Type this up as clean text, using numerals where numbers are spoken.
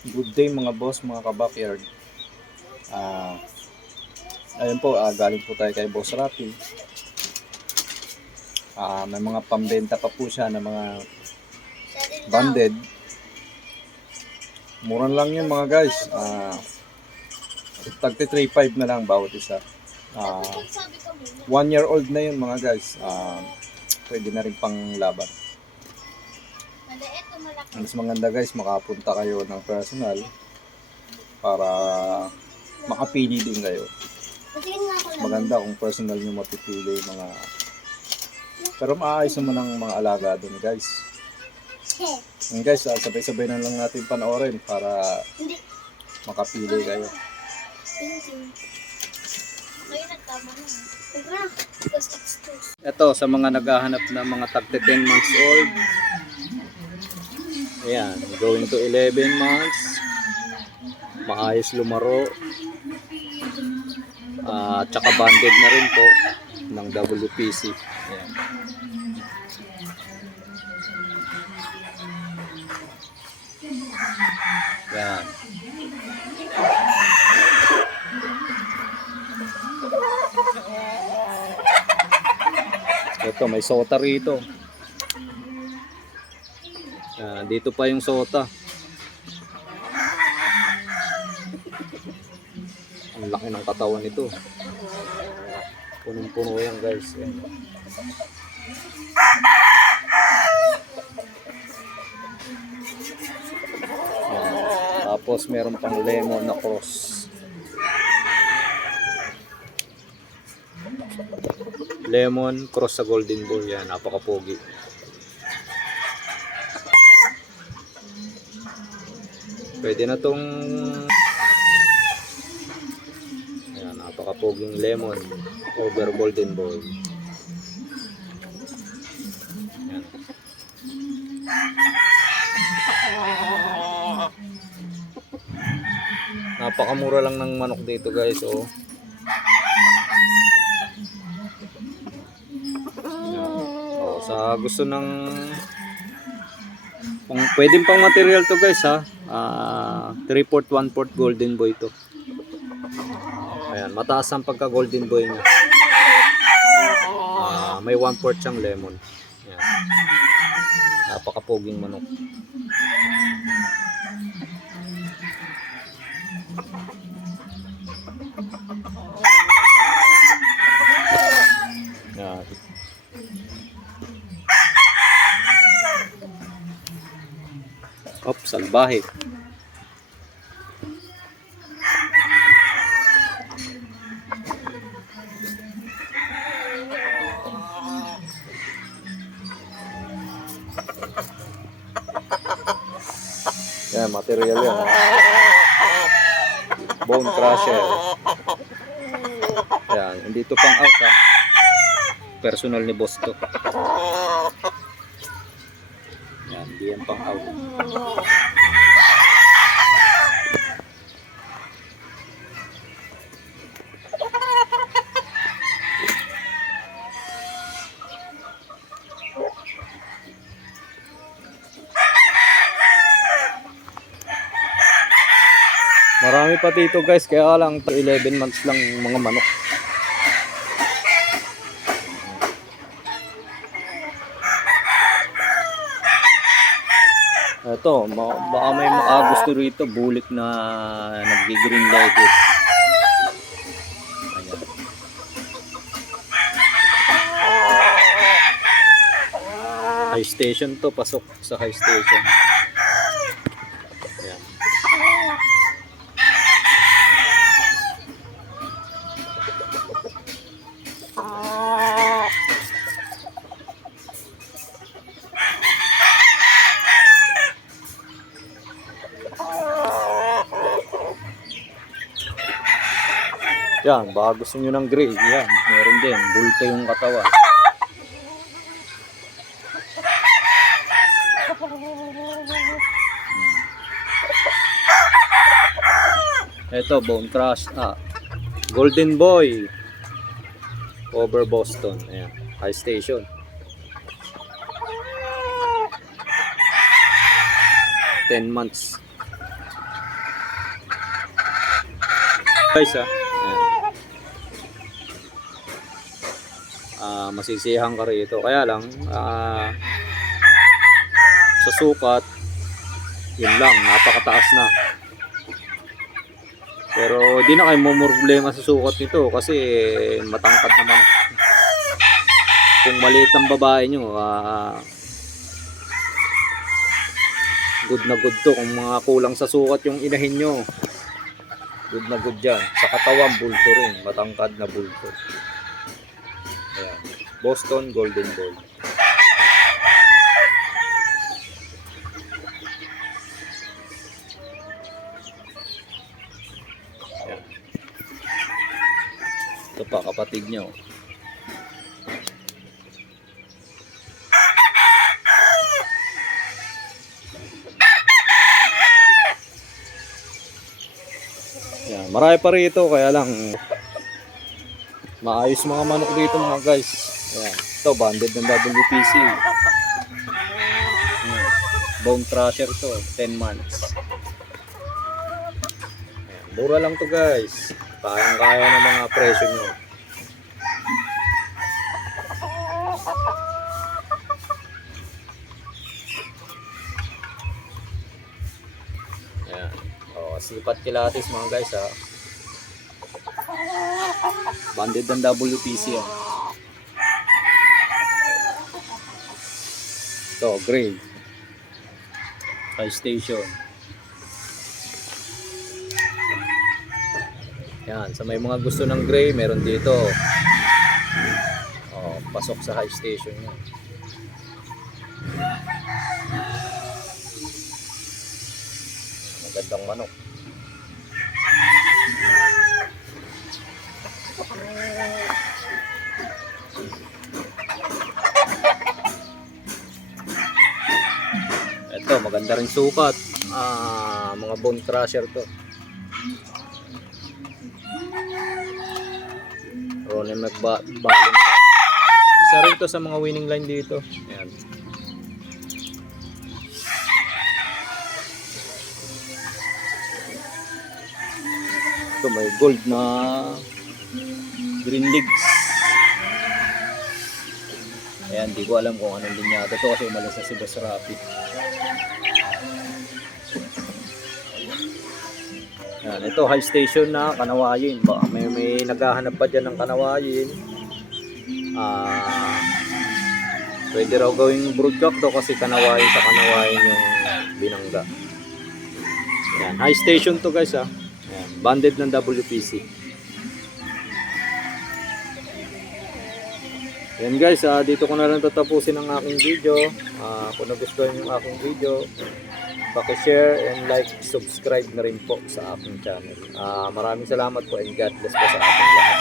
Good day mga boss, mga ka-backyard. Ayun po, galing po tayo kay Boss Rapi. May mga pambenta pa po siya ng mga banded. Mura lang yun mga guys. Tagti 3.5 na lang bawat isa. 1 year old na yun mga guys. Pwede na rin pang laban. Mas maganda guys, makapunta kayo ng personal para makapili din kayo. Maganda kung personal nyo mapipili mga, pero maayos naman ang mga alaga doon guys. And guys, sabay-sabay na lang natin panoorin para makapili kayo. Ito sa mga naghahanap ng mga tagte 10 months old. Ayan, going to 11 months. Maayos lumaro. Tsaka banded na rin po ng WPC. Ayan. Ayan. Ito, may sota rito. Dito pa yung sota. Ang laki ng katawan nito. Punong-puno yan guys. Ayan. Tapos meron pang lemon na cross. Lemon cross sa golden bull. Yan, napakapogi. Pwede na tong, ayan, napakapoging lemon over golden bull. Ayan. Napakamura lang ng manok dito guys. Oh. Oh, sa gusto ng pwedeng pang material to guys ha. 3/4 1/4 golden boy to. Ayan, mataas ang pagka golden boy niya. May 1/4 siyang lemon. Ayan. Napakapoging manok. Ayan. Salbahe. Yan, material yan. Bone crusher. Yan, hindi to pang out ha. Personal ni boss to. Yan, hindi yan pang out. Marami pa dito guys, kaya lang 11 months lang mga manok. Ito, baka may makagusto rito, bulik na nag-green legged. Ayan. High station to, pasok sa high station. Ayan. Yan, baka gusto nyo ng gray, yan, meron din, bulto yung katawan. Ito, bone crush, golden boy over Boston. Ayan, high station. 10 months. Guys ayan. Masisiyahan ka rito. Kaya lang sa sukat yun lang, napakataas na. Pero di na kayo problema sa sukat nito kasi matangkad naman. Kung maliit ang babae nyo, good na good to. Kung mga kulang sa sukat yung inahin nyo, good na good dyan. Sa katawan, bulto rin. Matangkad na bulto. Ayan. Boston Golden Boy. Ayan. Ito pa, kapatid nyo. Yan, marami pa rito kaya lang maayos mga manok dito mga guys. Ayan, ito banded ng WPC. Bone crusher to, 10 months. Ayan, mura lang to guys. Kayang-kaya ng mga presyo nyo. Ayan. Sipat kilatis mga guys ha. Banded ng WPC yan. Ito, gray. High station. Yan, sa may mga gusto ng gray, meron dito. Pasok sa high station yan. Magandang manok. Ito, maganda rin sukat. Mga bone crusher to. Ronin McBallen line. Isa rin to sa mga winning line dito. Ayan. Ito may gold na green legs. Ayan, di ko alam kung anong linyado to kasi umalis na si Boss Rapi. Ayan, ito high station na kanawayin. May naghahanap pa dyan ng kanawayin. Pwede raw gawing broodcock to kasi kanawayin sa kanawayin yung binangga. Ayan, high station to guys ha. Ayan, banded ng WPC. Ayan guys, dito ko na lang tatapusin ang aking video. Kung nagustuhan yung aking video, paki-share and like, subscribe na rin po sa aking channel. Maraming salamat po and God bless po sa ating lahat.